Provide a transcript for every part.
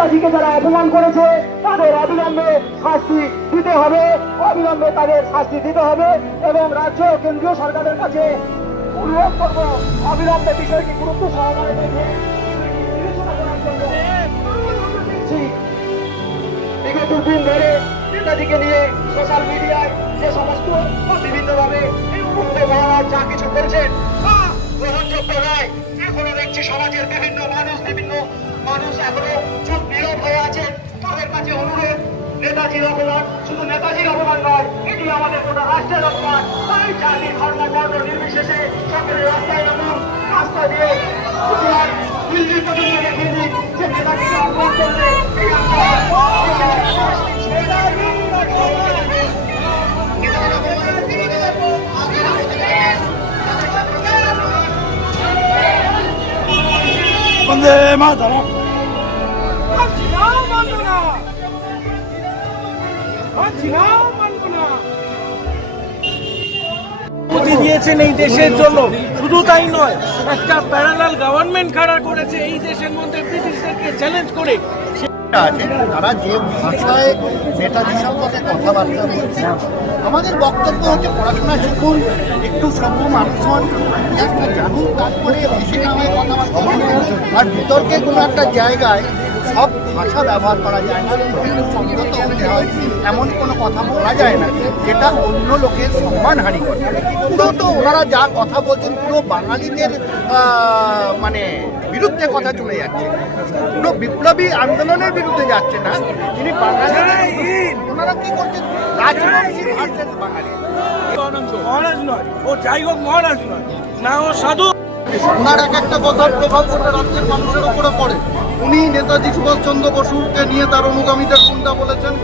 নেতাজিকে যারা অপমান করেছে তাদের অবিলম্বে শাস্তি দিতে হবে, অবিলম্বে তাদের শাস্তি দিতে হবে। এবং রাজ্য ও কেন্দ্রীয় সরকারের কাছে অনুরোধ করব অবিলম্বে বিষয়টি গুরুত্ব সহকারে দেখে বিবেচনা করার জন্য। বিগত দিন ধরে নেতাজিকে নিয়ে সোশ্যাল মিডিয়ায় যে সমস্ত বিভিন্নভাবে মহারাজ যা কিছু করেছেন তা গ্রহণযোগ্য নয়। এখনো দেখছি সমাজের বিভিন্ন মানুষ এখনো চুপ নীরব হয়ে আছে। তাদের কাছে অনুরোধ, নেতাজির অপমান শুধু নেতাজির অপমান নয়, এটি আমাদের গোটা রাষ্ট্রের অপমান। তাই জাতি ধর্ম বর্ণ নির্বিশেষে সকলের রাস্তায় নামুন, রাস্তা দিয়ে দিল্লির কথা নিয়ে দেখিয়ে দিন যে নেতাজিকে অপমান করলে এই বন্দে মাতরম। মোদি দিয়েছেন এই দেশের জন্য, শুধু তাই নয়, একটা প্যারালাল গভর্নমেন্ট খাড়া করেছে এই দেশের মধ্যে ব্রিটিশদেরকে চ্যালেঞ্জ করে। আছে তারা যে ভাষায় নেতাজি সম্পর্কে কথাবার্তা বলছে, আমাদের বক্তব্য হচ্ছে পড়াশোনা শিখুন, একটু সভ্য মানুষ হন, একটা জানুন, তারপরে বেশি নামায় কথাবার্তা বলুন। আর বিতর্কে কোনো একটা জায়গায় সব ভাষা ব্যবহার করা যায় না, সংযত হতে হয়, এমন কোনো কথা বলা যায় না যেটা অন্য লোকের সম্মানহানি করে। পুরো তো ওনারা যা কথা বলছেন পুরো বাঙালিদের মানে বিরুদ্ধে কথা চলে যাচ্ছে, পুরো বিপ্লবী আন্দোলনের বিরুদ্ধে যাচ্ছে না, তিনি বাঙালি। ওনারা কি করছেন? রাজবংশী ভার্সেস বাঙালি। মহারাজ নয় ও, যাই হোক মহারাজ নয় না, ও সাধু। ওনার এক একটা কথার প্রভাব করলে রাজ্যের মানুষের উপরে পড়ে। উনি নেতাজি সুভাষচন্দ্র বসুকে নিয়ে তার অনুগামীদের গুন্ডা বলেছেন।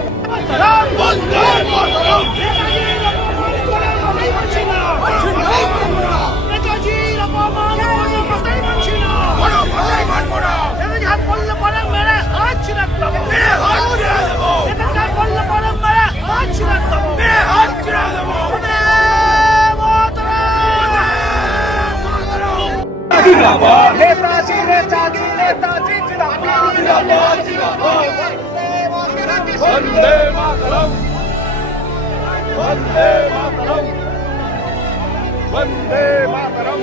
নেতাজি নেতাজি নেতাজি জিন্দাবাদ জিন্দাবাদ। বন্দে মাতরম, বন্দে মাতরম, বন্দে মাতরম।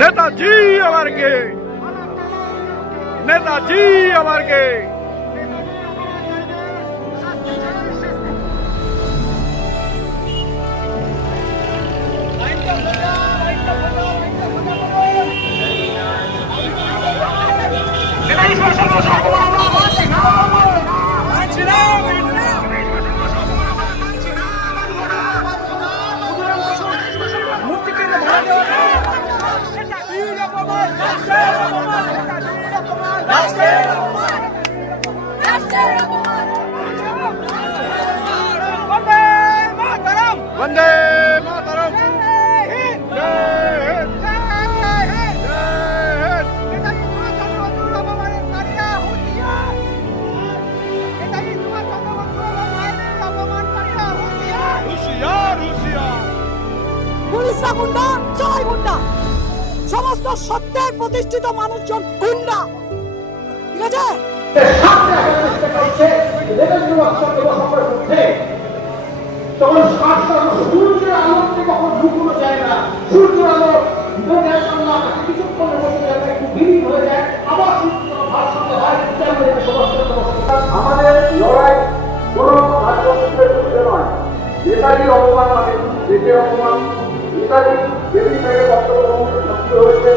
নেতাজি আমার কে, নেতাজি আমার কে। वंदे मातरम। পুলিশরা গুন্ডা, সবাই গুন্ডা, সমস্ত সত্যের প্রতিষ্ঠিত মানুষজন গুন্ডা, ঠিক আছে? তখন সূর্যের আলোতে কখন লুকোনো যায় না, সূর্যের আলো মুখের সামনে কিছুক্ষণের মধ্যে একটু বিলীন হয়ে যায়, আবার সূর্যের ভারসাম্য হয়। আমাদের লড়াই কোন রাজনৈতিক বিরুদ্ধে নয়, নেতাজির অপমান মানে দেশের অপমান। নেতাজি যেদিন থেকে বক্তব্য সক্রিয় হয়েছে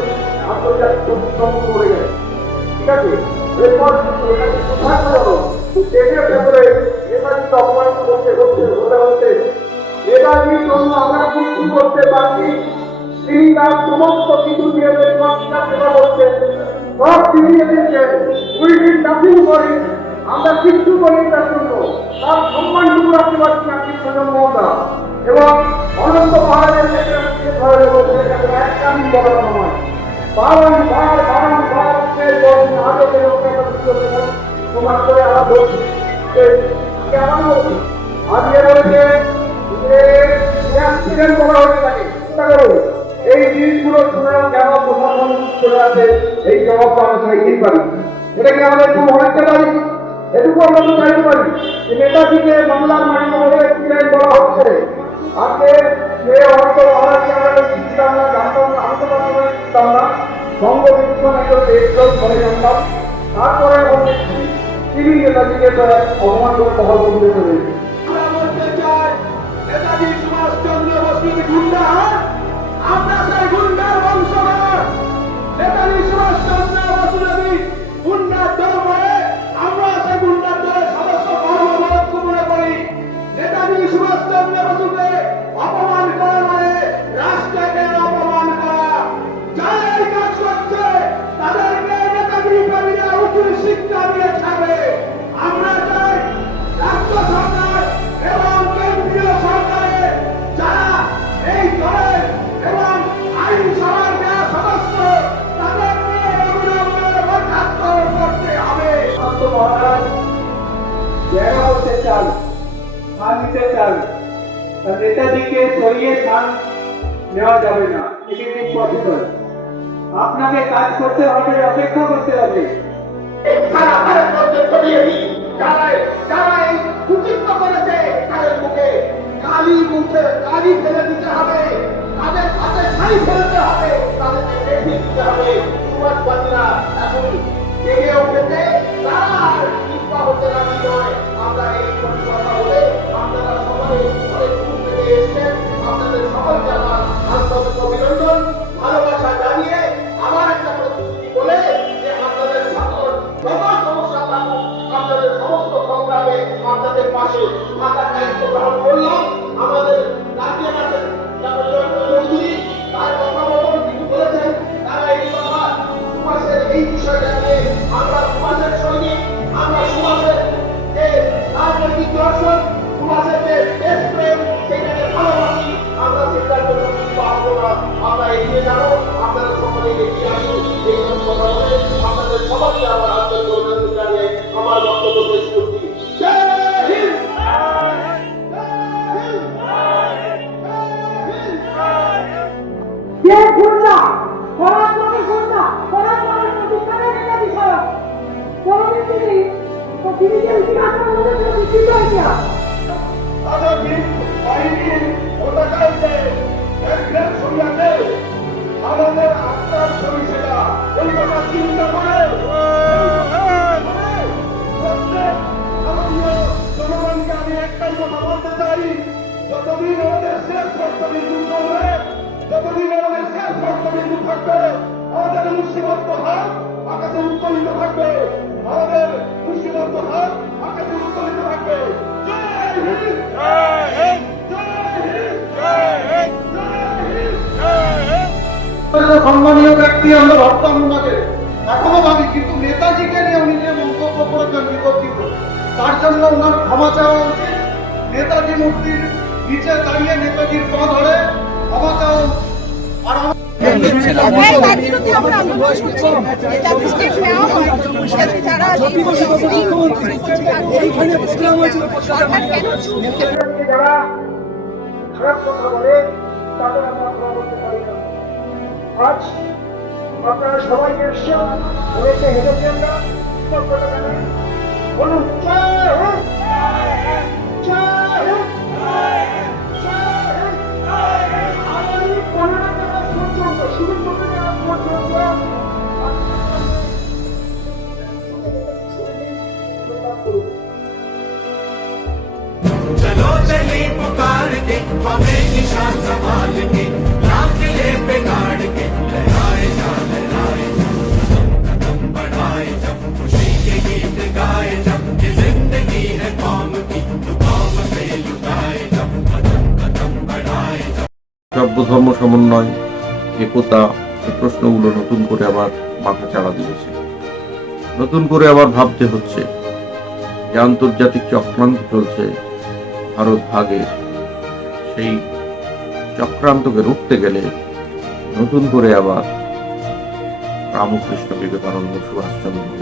আন্তর্জাতিক প্রতিষ্ঠান করে গেছে, ঠিক আছে। এরপর নেতাজি কোথায় হলো দেশের ভেতরে নেতাজিকে অপমানিত করতে হচ্ছে। নেতাজির জন্য আমরা কিছু করতে পারছি, তিনি তার সমস্ত কিছু দিয়ে সেবা করছেন, সব তিনি এসেছেন। We did nothing for it, আমরা কিচ্ছু করি তার জন্য, তার সম্মানটুকু রাখতে পারছি না কৃষ্ণ মহোদা। এবং অনন্ত মহারাজের একটা আমি বলা নয়, বারংবার তোমার করে আমরা বলছি কেমন বলছি আজকে বলছে যে অ্যাক্সিডেন্ট করা হয়ে থাকে। চিন্তা করুন এই জিনিসগুলো শুনে কেন প্রশাসন করে আছে, এই জবাবটা আমরা চাইতেই পারি। এটা কি আমরা একটু অনেকটা পারি, এটুকু আমরা তো চাইতে পারি যে নেতাজিকে বাংলার মাটিতে অ্যাক্সিডেন্ট করা হচ্ছে। আজকে সে অর্থ মহারাজকে আমরা শিখতাম না, জানতাম না, আমি তো শিখতাম না, বঙ্গ বিদ্যমান একটা দেশ ধরে জানতাম। তারপরে তিনি নেতাজিকে অপমান করে কথা বলতে পেরেছে। আমরা বলতে চাই নেতাজি সুভাষচন্দ্র বসু গুন্ডা, আমরা সেই গুন্ডার বংশধর। নেতাজি সুভাষচন্দ্র বসু যদি গুন্ডার দল করে, আমরা সেই গুন্ডার দলের সদস্য কর্মবরত মনে করি। নেতাজি সুভাষচন্দ্র বসুকে অপমান করা মানে রাষ্ট্রকে অপমান করা। যারা এই কাজ করছে তাদেরকে নেতাজি প্রেমীরা উচিত শিক্ষা দিয়ে ছাড়বে। আমরা চাই রাজ্য সরকার এবং কেন্দ্রীয় সরকারে যারা এই দলের এবং আইনসভার যারা সদস্য তাদেরকে অবিলম্বে বরখাস্ত করতে হবে। মহারাজ জায়গা করতে চান, স্থান নিতে চান, নেতাজিকে সরিয়ে স্থান নেওয়া যাবে না, এটি ইম্পসিবল। আপনাকে কাজ করতে হবে, অপেক্ষা করতে হবে। সারা ভারতবর্ষে ছড়িয়ে দিই যারা এই কুকৃত্য করেছে তাদের মুখে কালি ফেলে দিতে হবে, তাদের হাতে ছাই ফেলতে হবে, তাদেরকে দেখিয়ে দিতে হবে। সুভাষবাদীরা এখন জেগে উঠেছে, তারা আর চিন্তা হতে রাজি নয়। আমরা এই কথা বলে আপনারা সবাই অনেক দূর থেকে এসছেন, আপনাদের সকলকে আমার আন্তরিক অভিনন্দন ভালোবাসা জানিয়ে আমার একটা প্রতিশ্রুতি বলে যে আপনাদের সকল যত সমস্যা থাকুক আপনাদের সমস্ত সংগ্রামে আপনাদের পাশে থাকার দায়িত্ব গ্রহণ করলাম। আমাদের রাজ্যের আছেন চৌধুরী, তার কথা মতন কিছু বলেছেন, তারা এই কথা সুভাষের এই বিষয়টা নিয়ে আমরা সুভাষের সঙ্গে আমরা সুভাষের যে রাজনৈতিক দর্শন, সুভাষের যে দেশপ্রেম সেটাকে ভালোবাসি, আমরা সেটার জন্য কিছু পাবো না। আমরা এগিয়ে যাবো, আপনারা সকলে এগিয়ে আসুন। এই কথা বলে আপনাদের সবাইকে আমার আন্তরিক অভিনন্দন জানিয়ে আমার বক্তব্য শেষ করছি। জয় হিন্দ। যে গুন্ডা পরাক্রমী গুন্ডা পরাক্রমের প্রতিষ্ঠানে নেতাজি ছাড়া কোনদিন তিনি যে ইতিহাসের মধ্যে ছিল বিচিত্র ইতিহাস। আজাদিন বাহিনীর পতাকাতে একজন সঙ্গে আমাদের আত্মার ছবি সেটা ওই কথা চিন্তা করে প্রত্যেক ভারতীয় জনগণকে আমি একটাই কথা বলতে চাই, যতদিন আমাদের শেষ রক্তবিন্দু চলবে, যতদিন আমাদের শেষ রক্তবিন্দু থাকবে, আমাদের মুষ্টিবদ্ধ হাত আকাশে উত্তোলিত থাকবে, আমাদের মুষ্টিবদ্ধ হাত আকাশে উত্তোলিত থাকবে। জয় হিন্দ। জয় হিন্দ। জয় হিন্দ। জয় হিন্দ। জয় হিন্দ। জয় হিন্দ। সম্মানীয় ব্যক্তি আমরা ভাবতাম ওনাকে, এখনো ভাবি, কিন্তু নেতাজিকে নিয়ে উনি যে মন্তব্য করেছেন বিতর্কিত, তার জন্য ওনার ক্ষমা চাওয়া উচিত। নেতাজি মূর্তির নিচে দাঁড়িয়ে নেতাজির পা ধরে ক্ষমা চাওয়া। আর যারা খারাপ কথা বলে তাদের আমরা বলতে পারি না। আজ আপনারা সবাইকে এসেছেন, অনেকে হেঁটেছেন না, বলুন জয় হোক। জয় হোক। আগামী 15 আগস্ট পর্যন্ত, শুরু থেকে আজ পর্যন্ত चलो चली पुकार সর্ব ধর্ম সমন্বয়, একতা, এই প্রশ্নগুলো নতুন করে আবার মাথা চাড়া দিয়েছে। নতুন করে আবার ভাবতে হচ্ছে যে আন্তর্জাতিক চক্রান্ত চলছে ভারত ভাগের, সেই চক্রান্তকে রুখতে গেলে নতুন করে আবার রামকৃষ্ণ বিবেকানন্দ, সুভাষচন্দ্র